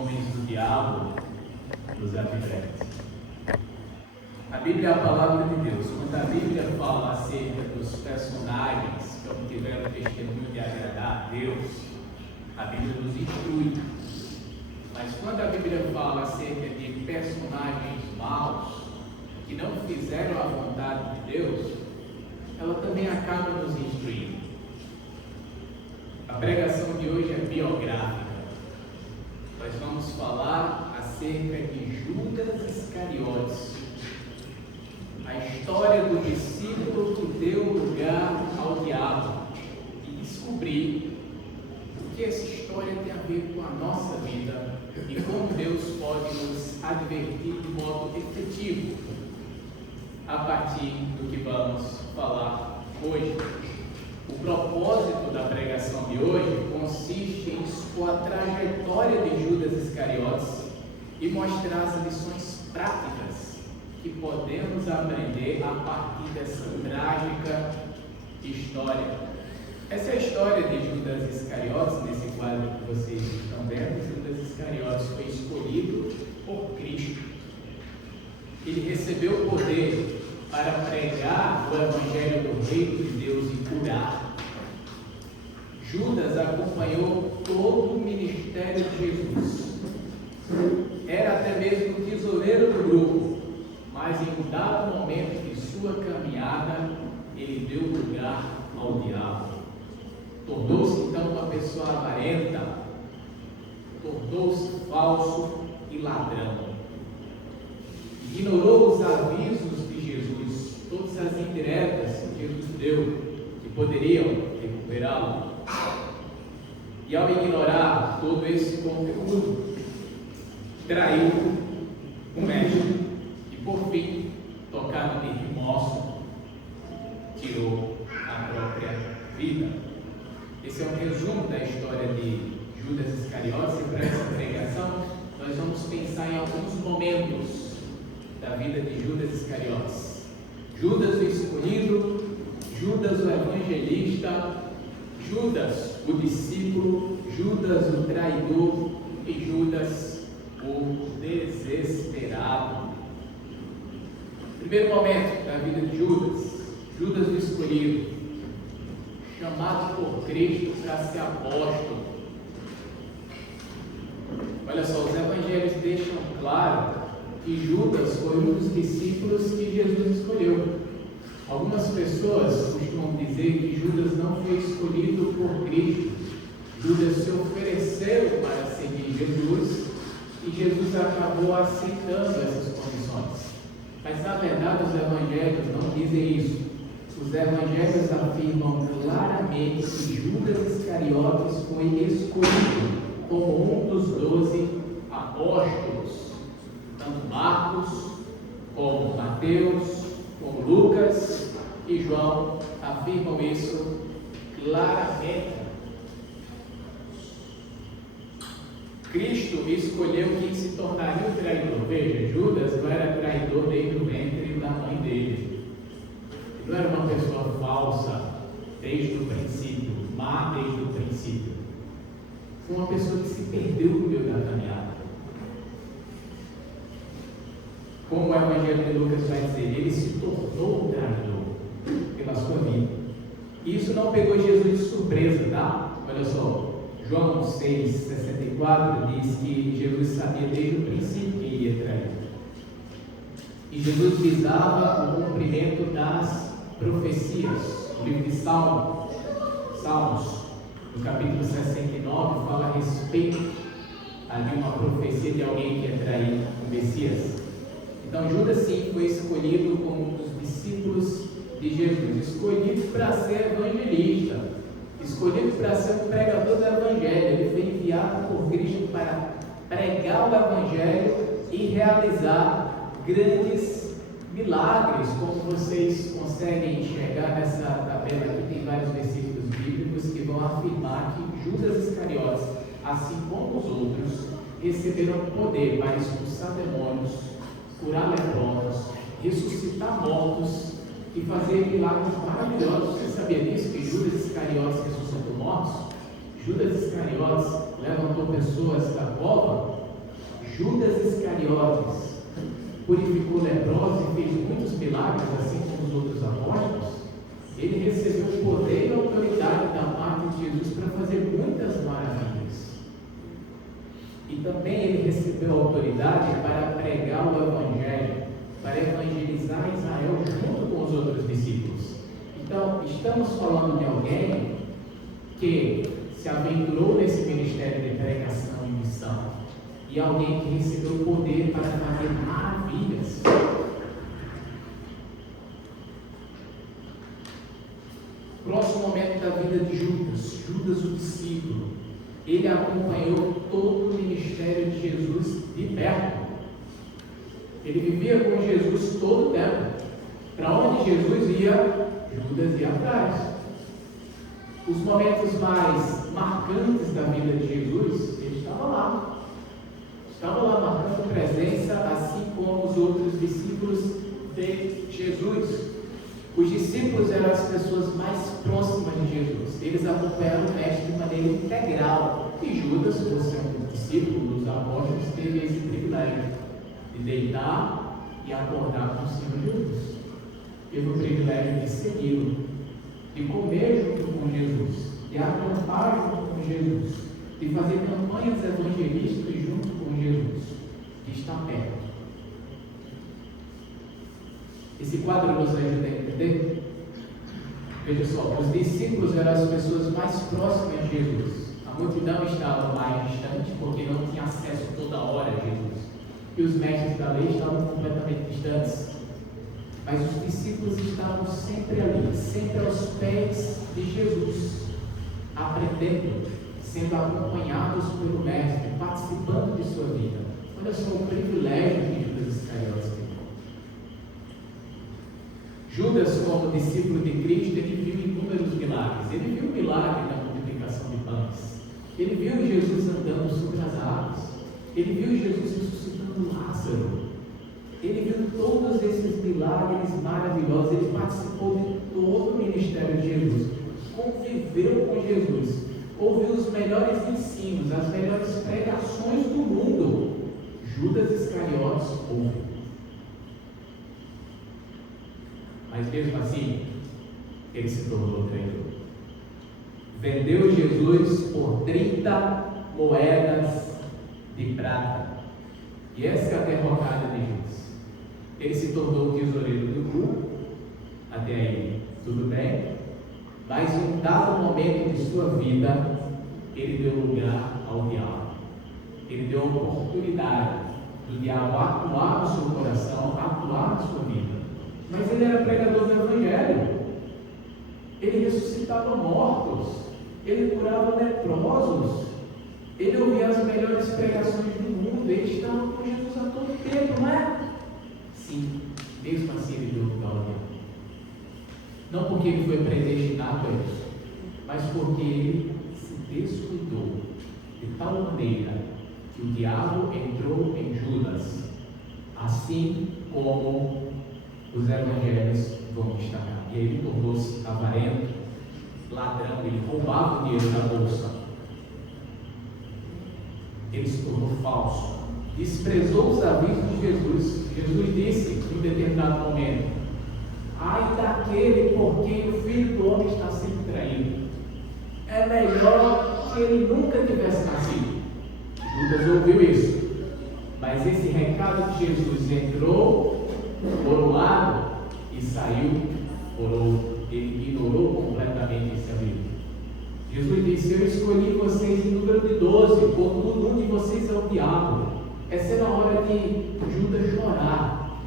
homens do diabo nos advertem. A Bíblia é a palavra de Deus. Quando a Bíblia fala acerca dos personagens que obtiveram o testemunho de agradar a Deus, a Bíblia nos instrui. Mas quando a Bíblia fala acerca de personagens maus, que não fizeram a vontade de Deus, ela também acaba nos instruindo. A pregação de hoje é biográfica. Nós vamos falar acerca de Judas Iscariotes, a história do discípulo que deu lugar ao diabo, e descobrir o que essa história tem a ver com a nossa vida e como Deus pode nos advertir de modo efetivo a partir do que vamos falar hoje. O propósito da pregação de hoje consiste em expor a trajetória de Judas Iscariotes e mostrar as lições práticas que podemos aprender a partir dessa trágica história. Essa é a história de Judas Iscariotes, nesse quadro que vocês estão vendo. Judas Iscariotes foi escolhido por Cristo. Ele recebeu o poder para pregar o Evangelho do Reino de Deus e curar. Judas acompanhou todo o ministério de Jesus. Era até mesmo o tesoureiro do grupo, mas em um dado momento de sua caminhada, ele deu lugar ao diabo. Tornou-se então uma pessoa avarenta, tornou-se falso e ladrão. Ignorou os avisos de Jesus, todas as indiretas que Jesus deu, que poderiam recuperá-lo. E ao ignorar todo esse conteúdo, traiu o mestre e, por fim, tocado de remorso, tirou a própria vida. Esse é um resumo da história de Judas Iscariotes, e para essa pregação nós vamos pensar em alguns momentos da vida de Judas Iscariotes. Judas o escolhido, Judas o evangelista, Judas o discípulo, Judas o traidor e Judas o desesperado. Primeiro momento da vida de Judas, Judas o escolhido, chamado por Cristo para ser apóstolo. Olha só, os evangelhos deixam claro que Judas foi um dos discípulos que Jesus escolheu. Algumas pessoas costumam dizer que Judas não foi escolhido por Cristo. Judas se ofereceu para seguir Jesus e Jesus acabou aceitando essas condições. Mas na verdade os evangelhos não dizem isso. Os evangelhos afirmam claramente que Judas Iscariotes foi escolhido como um dos 12 apóstolos. Tanto Marcos, como Mateus, como Lucas e João afirmam isso claramente. Cristo escolheu quem se tornaria o traidor. Veja, Judas não era traidor desde o ventre da mãe dele. Ele não era uma pessoa falsa desde o princípio, má desde o princípio. Foi uma pessoa que se perdeu no meio da caminhada. Como o Evangelho de Lucas vai dizer, ele se tornou um traidor pela sua vida. E isso não pegou Jesus de surpresa, tá? Olha só, João 6,64 diz que Jesus sabia desde o princípio que iria trair. E Jesus visava o cumprimento das profecias. O livro de Salmos, no capítulo 69, fala a respeito de uma profecia de alguém que ia trair o Messias. Então Judas sim foi escolhido como um dos discípulos de Jesus, escolhido para ser evangelista, escolhido para ser um pregador do Evangelho. Ele foi enviado por Cristo para pregar o Evangelho e realizar grandes milagres, como vocês conseguem enxergar nessa tabela aqui. Tem vários versículos bíblicos que vão afirmar que Judas Iscariotes, assim como os outros, receberam poder para expulsar demônios, curar leprosos, ressuscitar mortos e fazer milagres maravilhosos. Você sabia disso? Que Judas Iscariotes ressuscitou mortos? Judas Iscariotes levantou pessoas da cova? Judas Iscariotes purificou leprosos e fez muitos milagres, assim como os outros apóstolos. Ele recebeu poder e autoridade da parte de Jesus para fazer muitas maravilhas. E também ele recebeu autoridade para pregar o Evangelho, para evangelizar Israel junto com os outros discípulos. Então, estamos falando de alguém que se aventurou nesse ministério de pregação e missão, e alguém que recebeu poder para fazer maravilhas. Próximo momento da vida de Judas, Judas o discípulo. Ele acompanhou todo o ministério de Jesus de perto. Ele vivia com Jesus todo o tempo. Para onde Jesus ia, Judas ia atrás. Os momentos mais marcantes da vida de Jesus, ele estava lá. Estava lá marcando presença, assim como os outros discípulos de Jesus. Os discípulos eram as pessoas mais próximas de Jesus. Eles acompanharam o Mestre de maneira integral. E Judas, por ser um discípulo dos apóstolos, teve esse privilégio de deitar e acordar com o Senhor Jesus. Teve o privilégio de segui-lo, de comer junto com Jesus, de acampar junto com Jesus, de fazer campanhas evangelísticas junto com Jesus, de estar perto. Esse quadro nos ajuda a entender? Veja só, os discípulos eram as pessoas mais próximas de Jesus. A multidão estava mais distante, porque não tinha acesso toda hora a Jesus. E os mestres da lei estavam completamente distantes. Mas os discípulos estavam sempre ali, sempre aos pés de Jesus, aprendendo, sendo acompanhados pelo Mestre, participando de sua vida. Olha só o privilégio que Judas Iscariotes teve. Judas, como discípulo de Cristo, ele viu inúmeros milagres. Ele viu o milagre da multiplicação de pães. Ele viu Jesus andando sobre as águas. Ele viu Jesus ressuscitando Lázaro. Ele viu todos esses milagres maravilhosos. Ele participou de todo o ministério de Jesus. Conviveu com Jesus. Ouviu os melhores ensinos, as melhores pregações do mundo. Judas Iscariotes ouviu. Mas mesmo assim, ele se tornou traidor. Vendeu Jesus por 30 moedas de prata. E essa é a derrocada de Judas. Ele se tornou o tesoureiro do grupo. Até aí, tudo bem. Mas em um dado momento de sua vida, ele deu lugar ao diabo. Ele deu a oportunidade do diabo atuar no seu coração, atuar na sua vida. Mas ele era pregador do Evangelho. Ele ressuscitava mortos. Ele curava leprosos. Ele ouvia as melhores pregações do mundo. Ele estava com Jesus a todo tempo, não é? Sim, mesmo assim ele deu lugar ao diabo. Não porque ele foi predestinado a isso, mas porque ele se descuidou de tal maneira que o diabo entrou em Judas, assim como os evangelhos vão destacar. E ele tornou-se avarento, ladrão, ele roubava o dinheiro da bolsa. Ele se tornou falso, desprezou os avisos de Jesus. Jesus disse em um determinado momento: ai daquele por quem o Filho do Homem está sendo traído. É melhor que ele nunca tivesse nascido. Judas ouviu isso. Mas esse recado de Jesus entrou por um lado e saiu por outro. Ele ignorou completamente esse aviso. Jesus disse: eu escolhi vocês em número de 12, contudo um de vocês é o diabo. Essa era a hora de Judas chorar.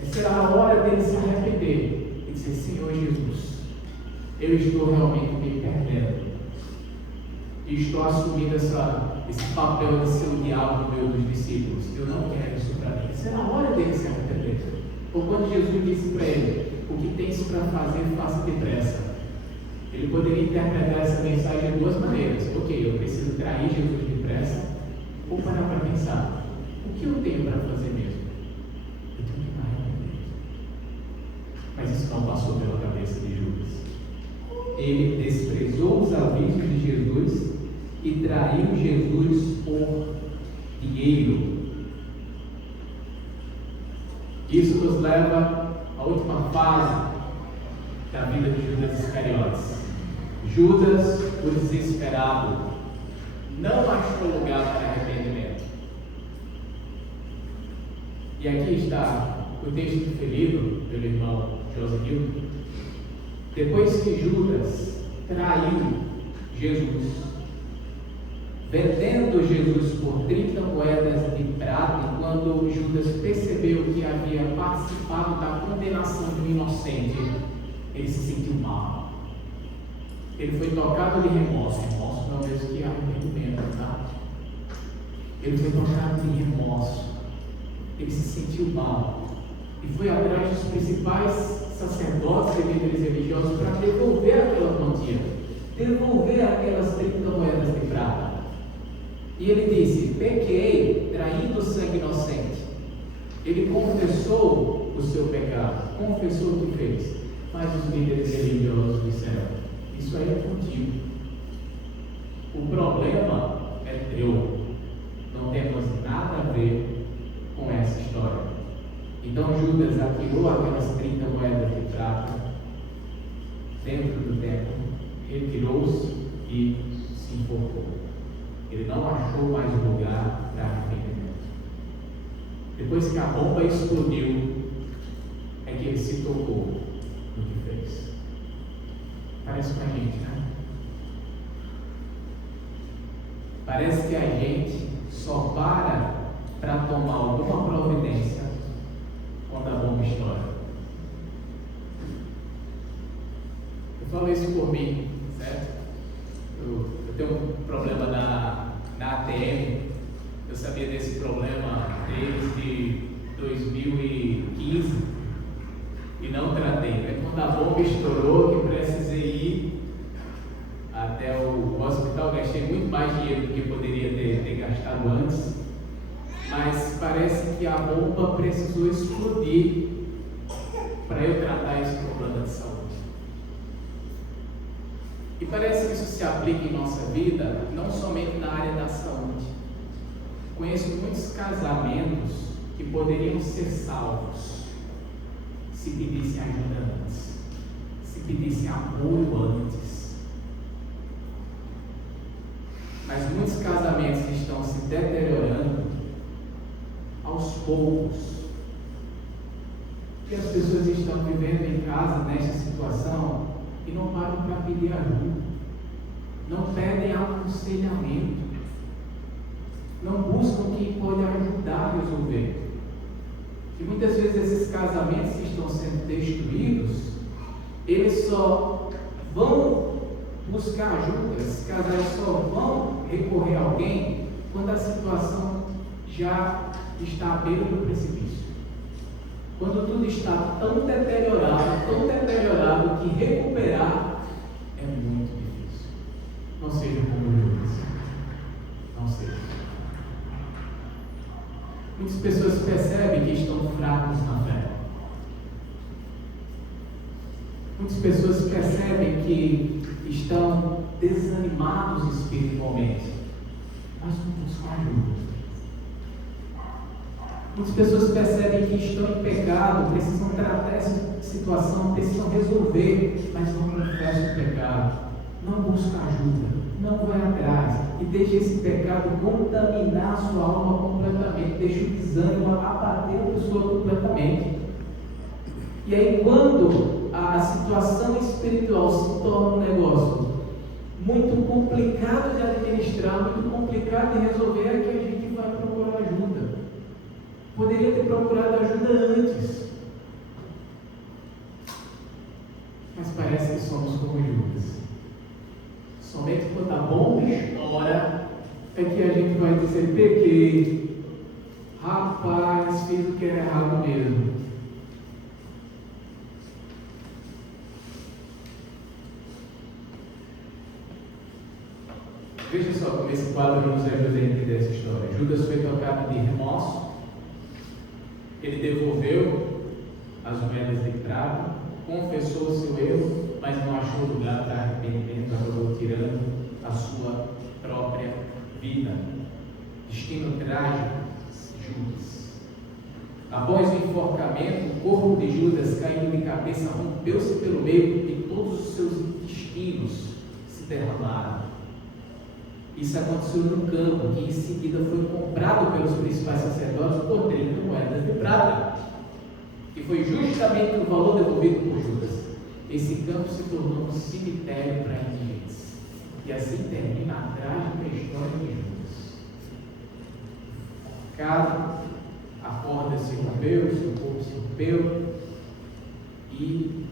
Essa era a hora dele se arrepender e dizer: Senhor Jesus, eu estou realmente me perdendo. E estou assumindo esse papel de ser o diabo no meio dos discípulos. Eu não quero isso para mim. Essa era a hora dele se arrepender. Ou quando Jesus disse para ele: o que tens para fazer, faça depressa. Ele poderia interpretar essa mensagem de duas maneiras. Ok, eu preciso trair Jesus depressa, ou parar para pensar: o que eu tenho para fazer mesmo? Eu tenho que me arrepender. Mas isso não passou pela cabeça de Judas. Ele desprezou os avisos de Jesus e traiu Jesus por dinheiro. Isso nos leva à última fase da vida de Judas Iscariotes. Judas, o desesperado, não achou lugar para arrependimento. E aqui está o texto referido pelo irmão José Newton. Depois que Judas traiu Jesus, vendendo Jesus por 30 moedas de prata, e quando Judas percebeu que havia participado da condenação de um inocente, ele se sentiu mal. Ele foi tocado de remorso. Remorso não é o mesmo que arrependimento, tá? Ele foi tocado de remorso. Ele se sentiu mal. E foi atrás dos principais sacerdotes e líderes religiosos para devolver aquela quantia, devolver aquelas 30 moedas de prata. E ele disse: pequei, traindo o sangue inocente. Ele confessou o seu pecado, confessou o que fez. Mas os líderes religiosos disseram: isso aí é contigo. O problema é teu. Não temos nada a ver com essa história. Então Judas atirou aquelas 30 moedas de prata dentro do templo, retirou-se e se enforcou. Ele não achou mais lugar para arrependimento. Depois que a bomba explodiu, é que ele se tocou no que fez. Parece com a gente, né? Parece que a gente só para tomar alguma providência quando a bomba estoura. Eu falo isso por mim, certo? Eu tenho um problema na ATM. Eu sabia desse problema desde 2015 e não tratei. É quando a bomba estourou que precisei ir até o hospital. Gastei muito mais dinheiro do que poderia ter gastado antes, mas parece que a bomba precisou explodir para eu tratar esse problema de saúde. E parece que isso se aplica em nossa vida, não somente na área da saúde. Conheço muitos casamentos que poderiam ser salvos se pedissem ajuda antes, se pedissem apoio antes. Mas muitos casamentos estão se deteriorando aos poucos, porque as pessoas estão vivendo em casa nesta situação e não param para pedir ajuda, não pedem aconselhamento, não buscam quem pode ajudar a resolver. E muitas vezes esses casamentos que estão sendo destruídos, eles só vão buscar ajuda, esses casais só vão recorrer a alguém quando a situação já está à beira do precipício. Quando tudo está tão deteriorado que recuperar é muito difícil. Não seja como Judas. Não seja. Muitas pessoas percebem que estão fracos na fé. Muitas pessoas percebem que estão desanimados espiritualmente, mas não buscam ajuda. Muitas pessoas percebem que estão em pecado, precisam tratar essa situação, precisam resolver, mas não confessam o pecado, não buscam ajuda, não vai atrás e deixa esse pecado contaminar a sua alma completamente, deixa o desânimo abater a pessoa completamente. E aí, quando a situação espiritual se torna um negócio muito complicado de administrar, muito complicado de resolver, é que a gente vai procurar ajuda. Poderia ter procurado ajuda antes, mas parece que somos como Judas. Somente quando a bomba estoura é que a gente vai dizer: pequei, rapaz, fiz o que era errado mesmo. Veja só como esse quadro nos ajuda a entender essa história. Judas foi tocado de remorso. Ele devolveu as moedas de prata, confessou o seu erro, mas não achou lugar para arrependimento, acabou tirando a sua própria vida. Destino trágico, Judas. Após o enforcamento, o corpo de Judas, caindo de cabeça, rompeu-se pelo meio e todos os seus intestinos se derramaram. Isso aconteceu no campo, que em seguida foi comprado pelos principais sacerdotes por 30 moedas de prata, que foi justamente o valor devolvido por Judas. Esse campo se tornou um cemitério para indigentes. E assim termina a trágica história de Judas. A corda se rompeu, seu corpo se rompeu e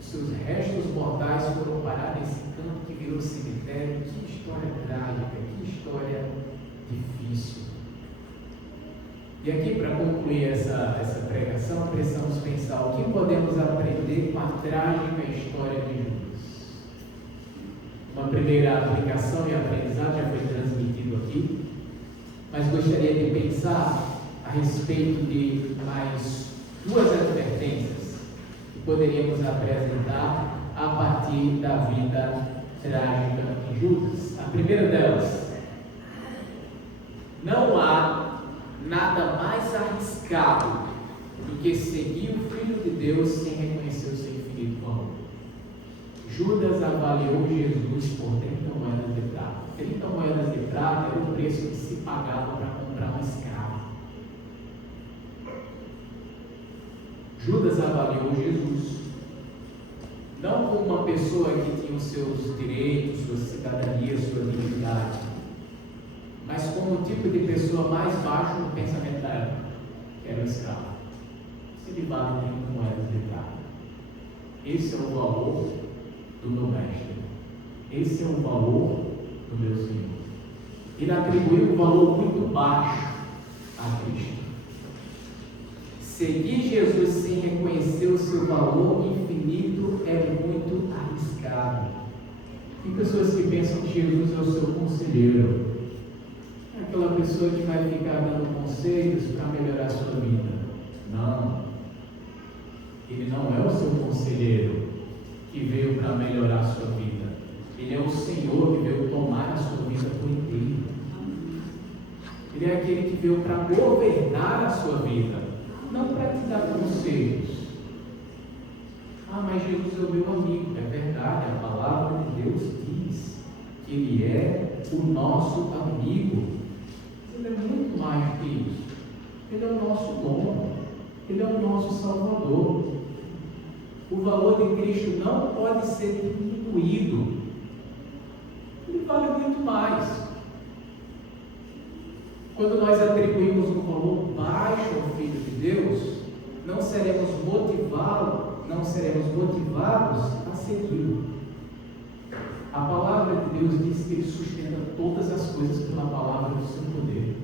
seus restos mortais foram parar nesse campo que virou cemitério. Que história trágica, que história difícil. E aqui, para concluir essa pregação, precisamos pensar o que podemos aprender com a trágica história de Judas. Uma primeira aplicação e aprendizado já foi transmitido aqui, mas gostaria de pensar a respeito de mais duas advertências que poderíamos apresentar a partir da vida trágica de Judas. A primeira delas: não há nada mais arriscado do que seguir o Filho de Deus sem reconhecer o seu infinito valor. Judas avaliou Jesus por 30 moedas de prata. 30 moedas de prata era o preço que se pagava para comprar um escravo. Judas avaliou Jesus não como uma pessoa que tinha os seus direitos, sua cidadania, sua dignidade, mas como o tipo de pessoa mais baixo no pensamento da época, que era o escravo. Se lhe vale 30 moedas de prata. Esse é o valor do meu mestre. Esse é o valor do meu Senhor. Ele atribuiu um valor muito baixo a Cristo. Seguir Jesus sem reconhecer o seu valor infinito é muito arriscado. Tem pessoas que pensam que Jesus é o seu conselheiro. É aquela pessoa que vai ficar dando conselhos para melhorar a sua vida. Não. Ele não é o seu conselheiro que veio para melhorar a sua vida. Ele é o Senhor que veio tomar a sua vida por inteiro. Ele é aquele que veio para governar a sua vida, não para te dar conselhos. Ah, mas Jesus é o meu amigo. É verdade, a palavra de Deus diz que Ele é o nosso amigo. Ele é muito mais do que isso. Ele é o nosso dono. Ele é o nosso Salvador. O valor de Cristo não pode ser diminuído. Ele vale muito mais. Quando nós atribuímos um valor baixo ao Filho de Deus, não seremos motivados a segui-lo. A palavra de Deus diz que Ele sustenta todas as coisas pela palavra do seu poder.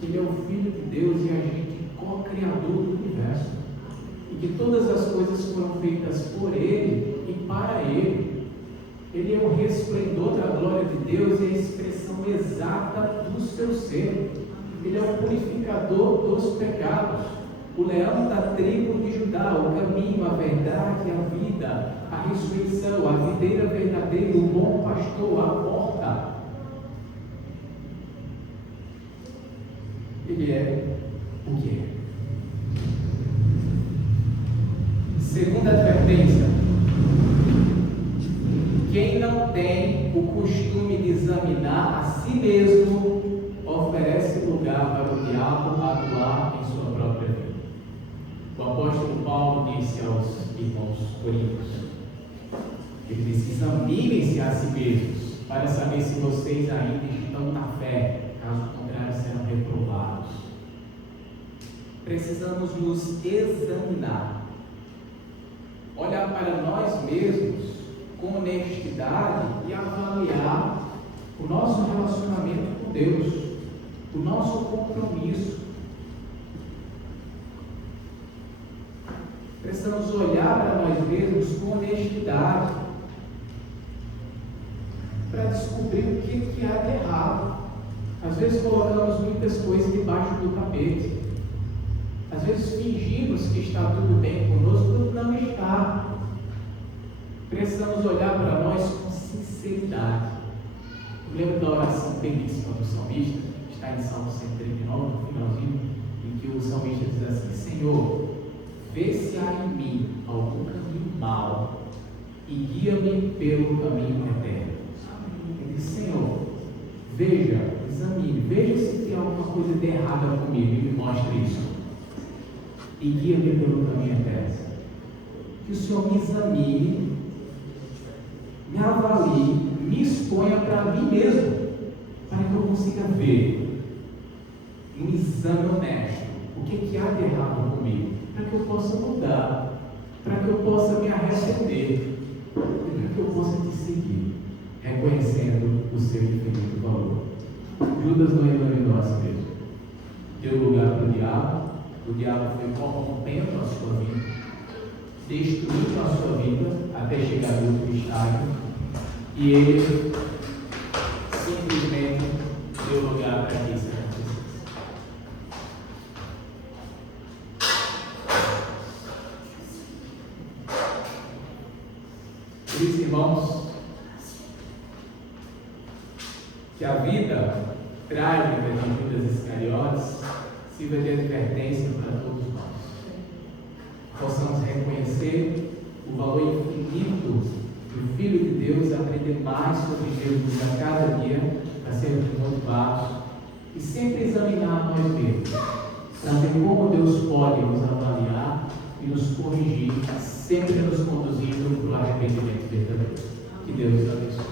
Que Ele é o Filho de Deus e agente co-criador do universo. E que todas as coisas foram feitas por Ele e para Ele. Ele é o resplendor da glória de Deus e a expressão exata do seu ser. Ele é o purificador dos pecados, o leão da tribo de Judá, o caminho, a verdade, a vida, a ressurreição, a videira verdadeira, o bom pastor, a porta. Ele é o que é. Segunda advertência: quem não tem o costume de examinar a si mesmo, oferece lugar para o diabo atuar em sua própria vida. O apóstolo Paulo disse aos irmãos coríntios: ele disse: examinem-se a si mesmos, para saber se vocês ainda estão na fé, caso contrário serão reprovados. Precisamos nos examinar, olhar para nós mesmos com honestidade e avaliar o nosso relacionamento com Deus, o nosso compromisso. Precisamos olhar para nós mesmos com honestidade para descobrir o que há de errado. Às vezes colocamos muitas coisas debaixo do tapete. Às vezes fingimos que está tudo bem conosco, quando não está. Precisamos olhar para nós com sinceridade. Eu lembro da oração belíssima do salmista, está em Salmo 139, no finalzinho. em que o salmista diz assim: Senhor, vê se há em mim algum caminho mau e guia-me pelo caminho eterno. Ele diz: Senhor, veja, examine, veja se tem alguma coisa de errada comigo e me mostre isso. E guia-me pelo caminho eterno. Que o Senhor me examine, me avalie, me exponha para mim mesmo, para que eu consiga ver, um exame honesto, o que há de errado comigo, para que eu possa mudar, para que eu possa me arrepender, para que eu possa te seguir, reconhecendo o seu infinito valor. Judas não examinou a si mesmo, deu lugar para o diabo foi corrompendo a sua vida, destruindo a sua vida até chegar no outro estágio, e ele simplesmente deu lugar para que isso acontecesse. Por isso, irmãos, que a vida trágica de Judas Iscariotes sirva de advertência para todos nós. Possamos reconhecer o valor infinito do Filho de Deus, aprender mais sobre Jesus a cada dia, para sermos motivados e sempre examinar nós mesmos, para ver como Deus pode nos avaliar e nos corrigir, sempre nos conduzindo para o arrependimento verdadeiro. Que Deus nos abençoe.